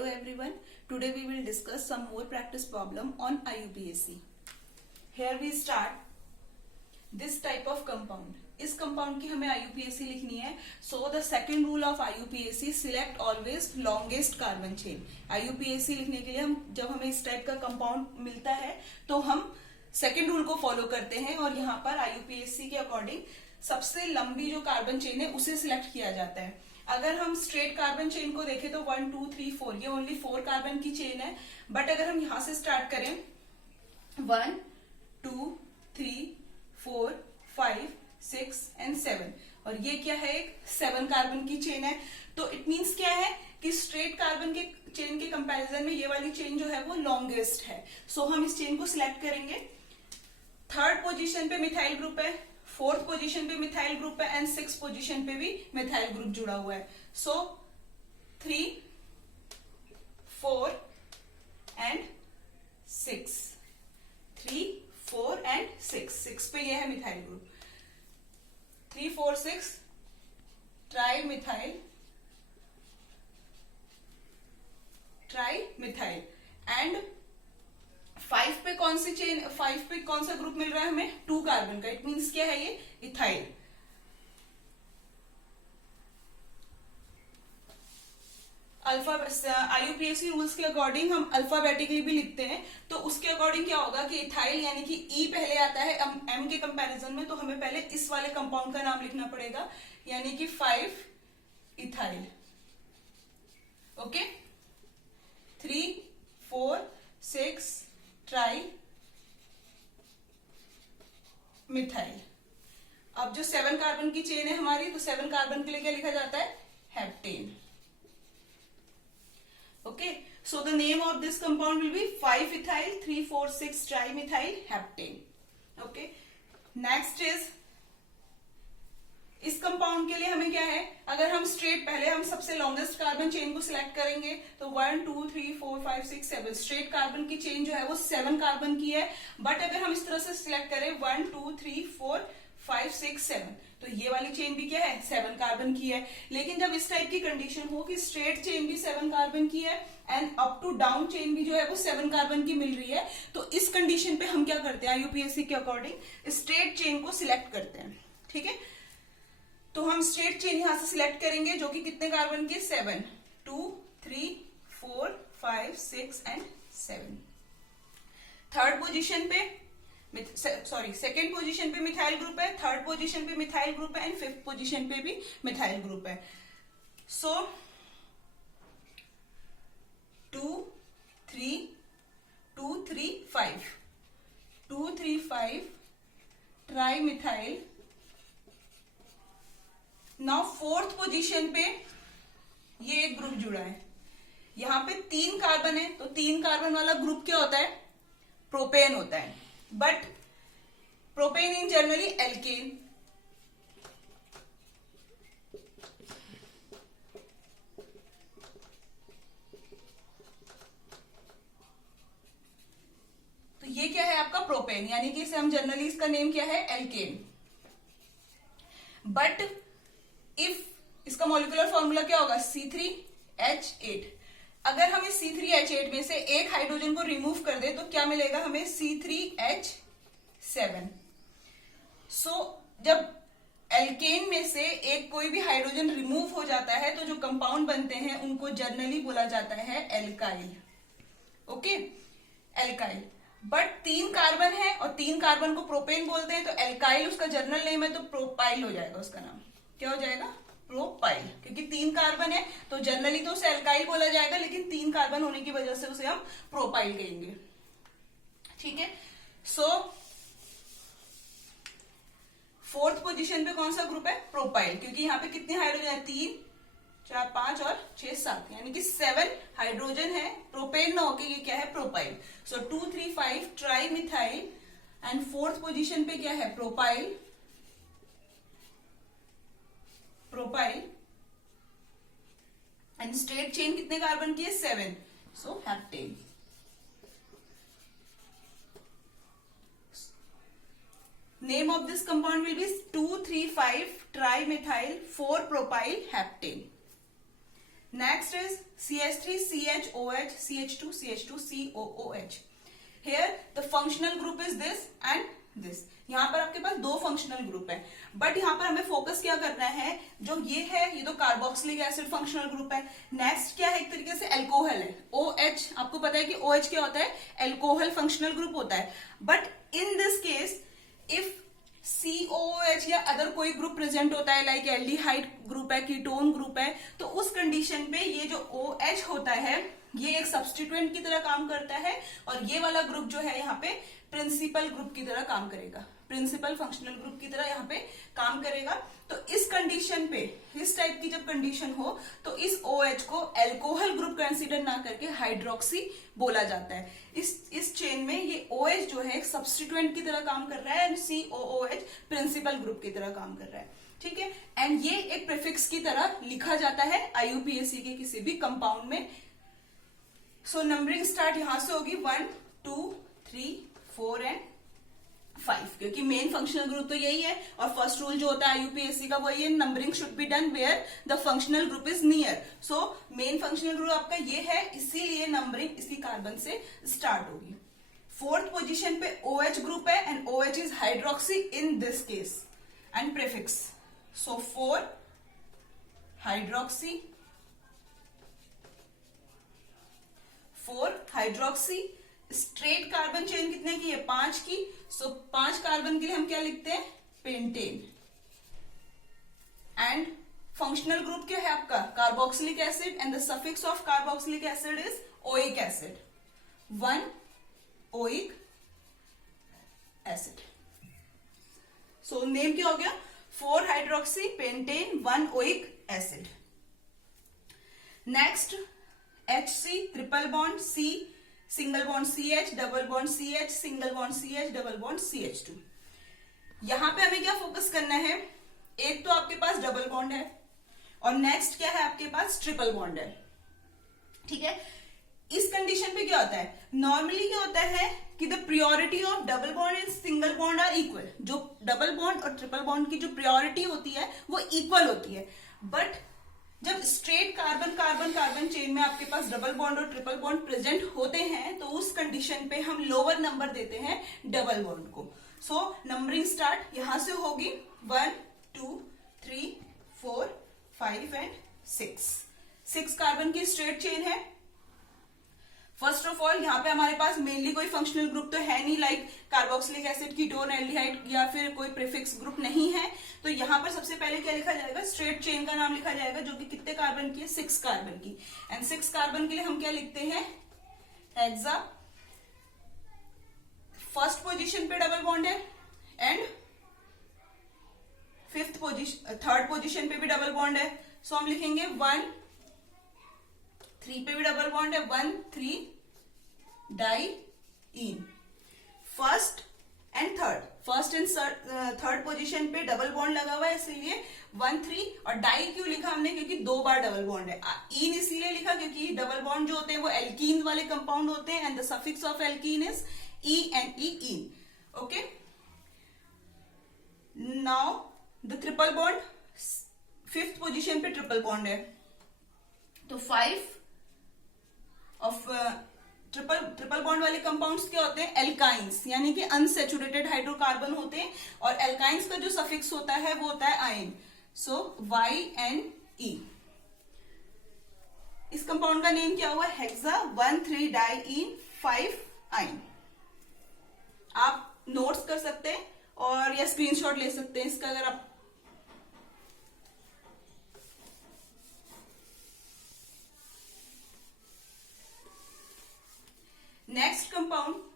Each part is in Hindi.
Hello everyone. Today we will discuss some more practice problem on IUPAC. Here we start this type of compound. इस कंपाउंड की हमें IUPAC लिखनी है. So the second rule of IUPAC, select always longest carbon chain. IUPAC लिखने के लिए हम जब हमें इस टाइप का कंपाउंड मिलता है तो हम सेकेंड रूल को फॉलो करते हैं और यहाँ पर IUPAC के अकॉर्डिंग सबसे लंबी जो कार्बन चेन है उसे सिलेक्ट किया जाता है. अगर हम स्ट्रेट कार्बन चेन को देखें तो 1 2 3 4 ये ओनली 4 कार्बन की चेन है. बट अगर हम यहां से स्टार्ट करें 1 2 3 4 5 6 एंड 7 और ये क्या है, एक 7 कार्बन की चेन है. तो इट मीन्स क्या है कि स्ट्रेट कार्बन के चेन के कंपैरिजन में ये वाली चेन जो है वो लॉन्गेस्ट है. सो हम इस चेन को सिलेक्ट करेंगे. थर्ड पोजीशन पे मिथाइल ग्रुप है, फोर्थ पोजीशन पे मिथाइल ग्रुप है एंड सिक्स पोजीशन पे भी मिथाइल ग्रुप जुड़ा हुआ है. सो 3 4 एंड 6 3 4 एंड 6 पे ये है methyl group. 3 4 6 tri methyl and 5 पे कौन सी चेन, 5 पे कौन सा ग्रुप मिल रहा है हमें, 2 कार्बन का. इट मीन्स क्या है, ये इथाइल. IUPAC रूल्स के अकॉर्डिंग हम अल्फाबेटिकली भी लिखते हैं. तो उसके अकॉर्डिंग क्या होगा कि इथाइल यानी कि ई पहले आता है एम के कंपैरिजन में, तो हमें पहले इस वाले कंपाउंड का नाम लिखना पड़ेगा यानी कि 5 इथाइल. Okay, 3 4 6 tri methyl. अब जो 7 कार्बन की चेन है हमारी, तो 7 कार्बन के लिए क्या लिखा जाता है, heptane. Okay, so the name of this compound will B 5 ethyl 3 4 6 tri methyl heptane. Okay, next is, इस कंपाउंड के लिए हमें क्या है, अगर हम स्ट्रेट पहले हम सबसे लॉन्गेस्ट कार्बन चेन को सिलेक्ट करेंगे तो 1 2 3 4 5 6 7 स्ट्रेट कार्बन की चेन जो है वो 7 कार्बन की है. बट अगर हम इस तरह से सिलेक्ट करें 1 2 3 4 5 6 7 तो ये वाली चेन भी क्या है, 7 कार्बन की है. लेकिन जब इस टाइप की कंडीशन हो कि स्ट्रेट चेन भी 7 कार्बन की है and up to down chain भी जो है वो 7 कार्बन की मिल रही है, तो इस कंडीशन पे हम क्या करते हैं, IUPAC के अकॉर्डिंग स्ट्रेट चेन को सिलेक्ट करते हैं. ठीक है, तो हम स्ट्रेट चेन यहां से सिलेक्ट करेंगे जो कि कितने कार्बन की, 7 2 3 4 5 6 एंड 7. थर्ड पोजीशन पे सेकेंड पोजीशन पे मिथाइल ग्रुप है, थर्ड पोजीशन पे मिथाइल ग्रुप है एंड फिफ्थ पोजीशन पे भी मिथाइल ग्रुप है. सो 2 3 2 3 5 2 3 5 tri methyl. Now fourth position पे ये एक ग्रुप जुड़ा है. यहां पे 3 कार्बन है, तो 3 कार्बन वाला ग्रुप क्या होता है, प्रोपेन होता है. But propane in generally alkane. तो ये क्या है आपका प्रोपेन, यानी कि इसे हम जनरली इसका नेम क्या है, एल्केन. बट इफ इसका मॉलिक्यूलर फॉर्मूला क्या होगा, C3H8. अगर हम इस C3H8 में से एक हाइड्रोजन को रिमूव कर दे तो क्या मिलेगा हमें, C3H7. सो जब एल्केन में से एक कोई भी हाइड्रोजन रिमूव हो जाता है तो जो कंपाउंड बनते हैं उनको जनरली बोला जाता है alkyl. Okay, alkyl. But 3 carbon है और 3 कार्बन को प्रोपेन बोलते हैं, तो एल्काइल उसका जनरल नेम है, तो प्रोपाइल हो जाएगा उसका नाम. क्या हो जाएगा, प्रोपाइल. क्योंकि 3 कार्बन है तो जनरली तो उसे एल्काइल बोला जाएगा, लेकिन 3 कार्बन होने की वजह से उसे हम प्रोपाइल कहेंगे. ठीक है, सो फोर्थ पोजीशन पे कौन सा ग्रुप है, प्रोपाइल. क्योंकि यहाँ पे कितने हाइड्रोजन है, 3 4 5 और 6 7 यानी कि 7 हाइड्रोजन है. प्रोपेन ना होके ये क्या है, propyl. So 2 3 5 trimethyl and fourth position पे क्या है, प्रोपाइल एंड स्ट्रेट चेन कितने कार्बन की है, 7. So heptane. Name of this compound will be 2 3 5 trimethyl 4 propyl heptane. Next is CH3 CHOH CH2 CH2 COOH. Here the functional group is this and this. यहाँ पर आपके पास दो फंक्शनल ग्रुप है, बट यहाँ पर हमें फोकस क्या करना है, जो ये है ये तो कार्बोक्सिलिक एसिड फंक्शनल ग्रुप है. नेक्स्ट क्या है, एक तरीके से एल्कोहल है. OH आपको पता है कि OH क्या होता है, एल्कोहल फंक्शनल ग्रुप होता है. But in this case if COOH या अदर कोई ग्रुप प्रेजेंट होता है, लाइक एल्डिहाइड ग्रुप है, कीटोन ग्रुप है, तो उस कंडीशन पे ये जो OH होता है ये एक सब्स्टिट्यूएंट की तरह काम करता है, और ये वाला ग्रुप जो है यहाँ पे प्रिंसिपल ग्रुप की तरह काम करेगा, प्रिंसिपल फंक्शनल ग्रुप की तरह यहाँ पे काम करेगा. तो इस कंडीशन पे, इस टाइप की जब कंडीशन हो तो इस OH को एल्कोहल ग्रुप कंसीडर ना करके हाइड्रोक्सी बोला जाता है. इस चेन में ये OH जो है एक सब्स्टिट्यूएंट की तरह काम कर रहा है, एंड COOH प्रिंसिपल ग्रुप की तरह काम कर रहा है. ठीक है, एंड ये एक प्रीफिक्स की तरह लिखा जाता है IUPAC के किसी भी कंपाउंड में. सो नंबरिंग स्टार्ट यहां से होगी 1 2 3 4 एंड 5, क्योंकि मेन फंक्शनल ग्रुप तो यही है, और फर्स्ट रूल जो होता है IUPAC का वो ये, numbering should be done where the functional group is near. So main functional group आपका ये है, इसीलिए नंबरिंग इसी कार्बन से स्टार्ट होगी. फोर्थ पोजीशन पे OH ग्रुप है, and OH is hydroxy in this case, and prefix. So 4 hydroxy, 4 hydroxy. Straight carbon chain कितने की है, 5 की. सो 5 कार्बन के लिए हम क्या लिखते हैं, पेंटेन. एंड फंक्शनल ग्रुप क्या है आपका, carboxylic acid, and the suffix of carboxylic acid is oic acid. 1 oic acid. So name क्या हो गया, 4 hydroxy pentane 1 oic acid. Next HC triple bond, C single bond CH, double bond CH, single bond CH, double bond CH2. यहां पे हमें क्या फोकस करना है, एक तो आपके पास डबल बॉन्ड है, और नेक्स्ट क्या है आपके पास ट्रिपल बॉन्ड है. ठीक है, इस कंडीशन पे क्या होता है, नॉर्मली क्या होता है कि the priority of double bond and single bond are equal. जो डबल बॉन्ड और ट्रिपल बॉन्ड की जो प्रियोरिटी होती है वो इक्वल होती है. बट जब straight carbon carbon carbon chain में आपके पास डबल बॉन्ड और ट्रिपल बॉन्ड प्रेजेंट होते हैं, तो उस कंडीशन पे हम लोअर नंबर देते हैं डबल बॉन्ड को. सो नंबरिंग स्टार्ट यहां से होगी 1 2 3 4 5 एंड 6. 6 कार्बन की स्ट्रेट चेन है. फर्स्ट ऑफ ऑल यहाँ पे हमारे पास मेनली कोई फंक्शनल ग्रुप तो है नहीं, like carboxylic acid, ketone, aldehyde या फिर कोई प्रीफिक्स ग्रुप नहीं है. तो यहाँ पर सबसे पहले क्या लिखा जाएगा, स्ट्रेट चेन का नाम लिखा जाएगा, जो कि कितने कार्बन की है, 6 कार्बन की. एंड 6 कार्बन के लिए हम क्या लिखते हैं, हेक्सा. फर्स्ट पोजीशन पे डबल बॉन्ड है, एंड थर्ड पोजीशन पे भी डबल बॉन्ड है. सो हम लिखेंगे 1 3 पे भी डबल बॉन्ड है, 1 3 diene. First and third position पे डबल बॉन्ड लगा हुआ है, इसलिए 1 3. और डाई क्यों लिखा हमने, क्योंकि 2 बार डबल बॉन्ड है. इन इसलिए लिखा क्योंकि डबल बॉन्ड जो होते हैं वो एल्कीन वाले कंपाउंड होते हैं, and the suffix of alkene is in. Okay, now the triple bond, 5th position पे ट्रिपल बॉन्ड है, तो 5 ऑफ ट्रिपल बॉन्ड वाले कंपाउंड्स क्या होते हैं, एल्काइंस, यानी कि अनसेचुरेटेड हाइड्रोकार्बन होते हैं, और एल्काइंस का जो सफिक्स होता है वो होता है आयन. सो YNE. इस कंपाउंड का नेम क्या हुआ, हेक्सा 1 3 डाईइन 5 आयन. आप नोट्स कर सकते हैं और या स्क्रीनशॉट ले सकते हैं इसका, अगर आप नेक्स्ट कंपाउंड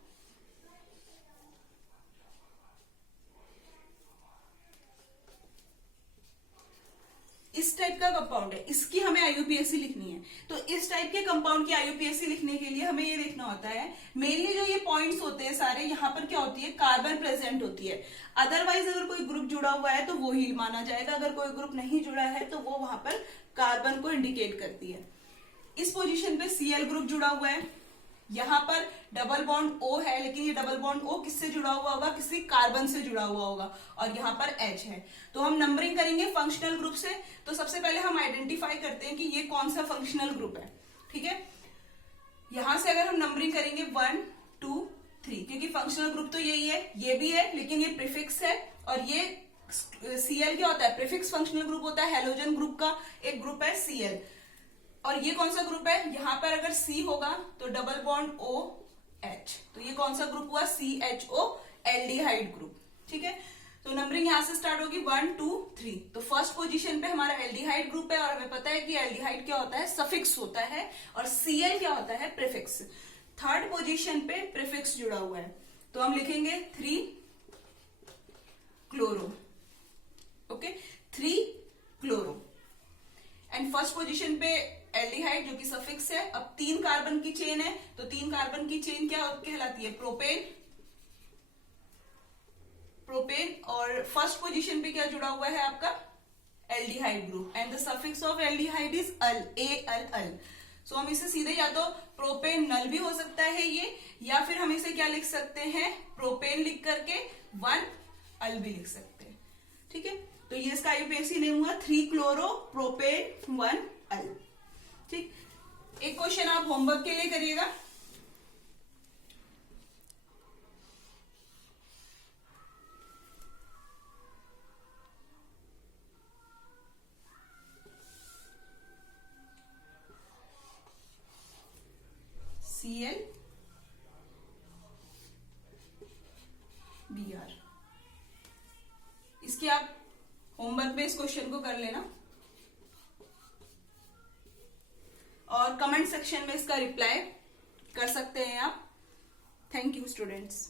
इस टाइप का कंपाउंड है, इसकी हमें IUPAC लिखनी है. तो इस टाइप के कंपाउंड की IUPAC लिखने के लिए हमें ये देखना होता है, मेनली जो ये पॉइंट्स होते हैं सारे, यहाँ पर क्या होती है, कार्बन प्रेजेंट होती है. अदरवाइज अगर कोई ग्रुप जुड़ा हुआ है तो वो ही माना जाएगा, अगर कोई ग्रुप नहीं जुड़ा है तो वो वहां पर कार्बन को इंडिकेट करती है. इस पोजीशन पे Cl ग्रुप जुड़ा हुआ है, यहाँ पर डबल बॉन्ड O है, लेकिन ये डबल बॉन्ड O किससे जुड़ा हुआ होगा, किसी कार्बन से जुड़ा हुआ होगा, और यहाँ पर H है। तो हम नंबरिंग करेंगे फंक्शनल ग्रुप से। तो सबसे पहले हम आइडेंटिफाई करते हैं कि ये कौन सा फंक्शनल ग्रुप है। ठीक है, यहां से अगर हम नंबरिंग करेंगे 1 2 3, क्योंकि फंक्शनल ग्रुप तो यही है, ये भी है, लेकिन ये प्रीफिक्स है, और ये Cl क्या होता है, प्रीफिक्स फंक्शनल ग्रुप होता है। हेलोजन ग्रुप का एक ग्रुप है Cl, और ये कौन सा ग्रुप है, यहाँ पर अगर C होगा तो डबल बॉन्ड OH, तो ये कौन सा ग्रुप हुआ, CHO एल्डिहाइड ग्रुप। ठीक है, तो नंबरिंग यहां से स्टार्ट होगी 1 2 3। तो फर्स्ट पोजीशन पे हमारा एल्डिहाइड ग्रुप है, और हमें पता है कि एल्डिहाइड क्या होता है, सफिक्स होता है, और Cl क्या होता है, प्रीफिक्स। थर्ड पोजीशन पे प्रीफिक्स जुड़ा हुआ है, तो हम लिखेंगे 3 chloro. Okay, 3 chloro. And first position पे एल्डिहाइड जो कि सफिक्स है। अब 3 कार्बन की चेन है, तो 3 कार्बन की चेन क्या कहलाती है, प्रोपेन। प्रोपेन, और फर्स्ट पोजीशन पे क्या जुड़ा हुआ है आपका, aldehyde group, and the suffix of aldehyde is al, al. So हम इसे सीधे या तो प्रोपेन नल भी हो सकता है ये, या फिर हम इसे क्या लिख सकते हैं, प्रोपेन लिख करके 1 अल भी लिख सकते हैं। ठीक है, तो ये इसका आईयूपीएसी नेम हुआ 3 क्लोरो प्रोपेन 1 अल। ठीक, एक क्वेश्चन आप होमवर्क के लिए करिएगा। Cl Br, इसके आप होमवर्क में इस क्वेश्चन को कर लेना, और कमेंट सेक्शन में इसका रिप्लाई कर सकते हैं आप। Thank you students.